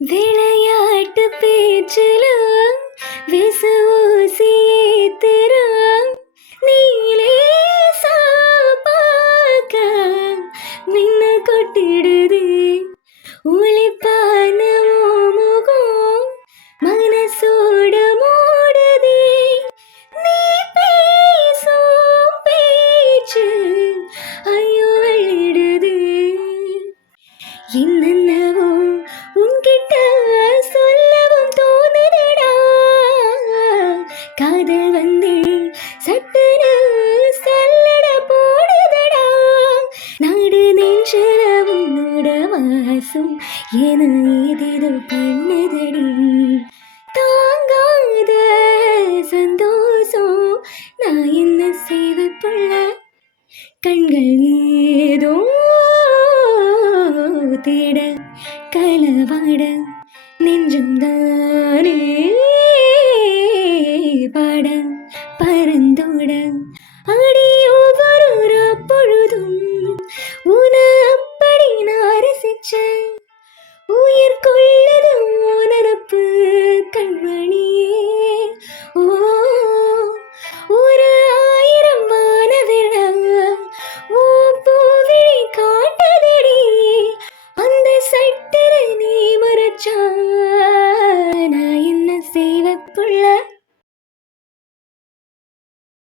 விளையாட்டு பேச்சுல விசு ஊசி ஏத்துறா நீலே சாப்பாக்க மின்ன கொட்டிடுதே ஒளிப்பான முகம் மனசோட மூடுதே நீ பேசும் பேச்சு ஐயோ அழிடுதே என்னென்னவோ உன்கிட்ட சொல்லவும் தோணுதடா காதல் வந்தே சட்டுன்னு சல்லட போடுதடா நாடு நெஞ்சல உன்னோட வாசம் என ஏதேதோ பண்ணதடி தாங்காத சந்தோஷம் நான் என்ன செய்வது புள்ள கண்கள் ஏதோ தேட களவாட நெஞ்சம் தானே பாட பரந்தோட அடி